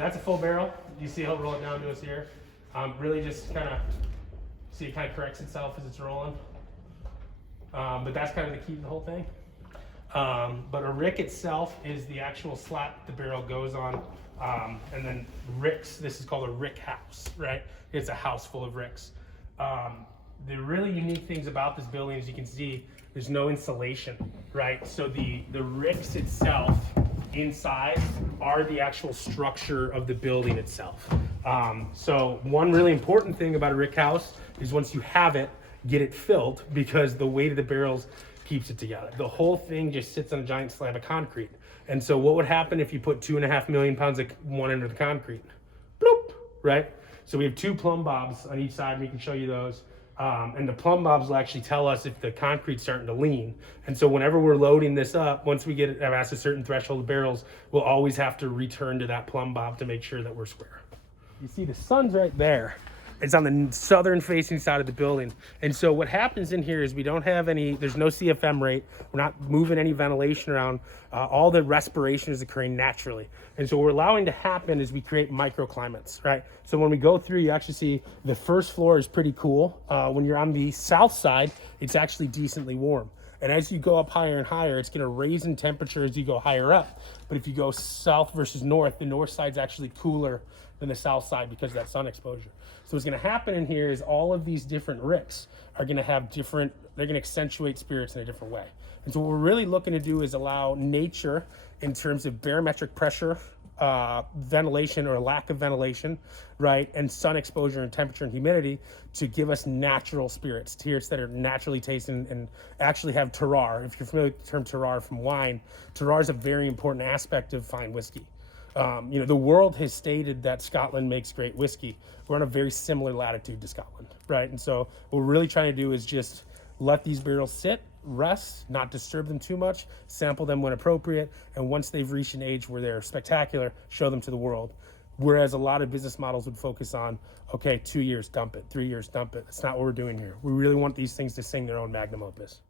that's a full barrel. You see how it roll it down to us here. Really just kind of, see it kind of corrects itself as it's rolling. But that's kind of the key to the whole thing. But a rick itself is the actual slat the barrel goes on. And then ricks, this is called a rick house, right? It's a house full of ricks. The really unique things about this building, as you can see, there's no insulation, right? So the ricks itself inside are the actual structure of the building itself. So one really important thing about a rick house is once you have it, get it filled, because the weight of the barrels keeps it together. The whole thing just sits on a giant slab of concrete. And so what would happen if you put 2.5 million pounds of one end of the concrete? Bloop, right? So we have 2 plumb bobs on each side, and we can show you those. And the plumb bobs will actually tell us if the concrete's starting to lean. And so whenever we're loading this up, once we get past a certain threshold of barrels, we'll always have to return to that plumb bob to make sure that we're square. You see the sun's right there. It's on the southern facing side of the building. And so what happens in here is we don't have any, there's no CFM rate. We're not moving any ventilation around. All the respiration is occurring naturally. And so what we're allowing to happen is we create microclimates, right? So when we go through, you actually see the first floor is pretty cool. When you're on the south side, it's actually decently warm. And as you go up higher and higher, it's gonna raise in temperature as you go higher up. But if you go south versus north, the north side's actually cooler than the south side because of that sun exposure. So what's gonna happen in here is all of these different ricks are gonna have different, they're gonna accentuate spirits in a different way. And so what we're really looking to do is allow nature in terms of barometric pressure, ventilation or lack of ventilation, right? And sun exposure and temperature and humidity to give us natural spirits that are naturally tasted and actually have terroir. If you're familiar with the term terroir from wine, terroir is a very important aspect of fine whiskey. You know, the world has stated that Scotland makes great whiskey. We're on a very similar latitude to Scotland, right? And so what we're really trying to do is just let these barrels sit, rest, not disturb them too much, sample them when appropriate, and once they've reached an age where they're spectacular, show them to the world. Whereas a lot of business models would focus on, okay, 2 years, dump it, 3 years, dump it. That's not what we're doing here. We really want these things to sing their own magnum opus.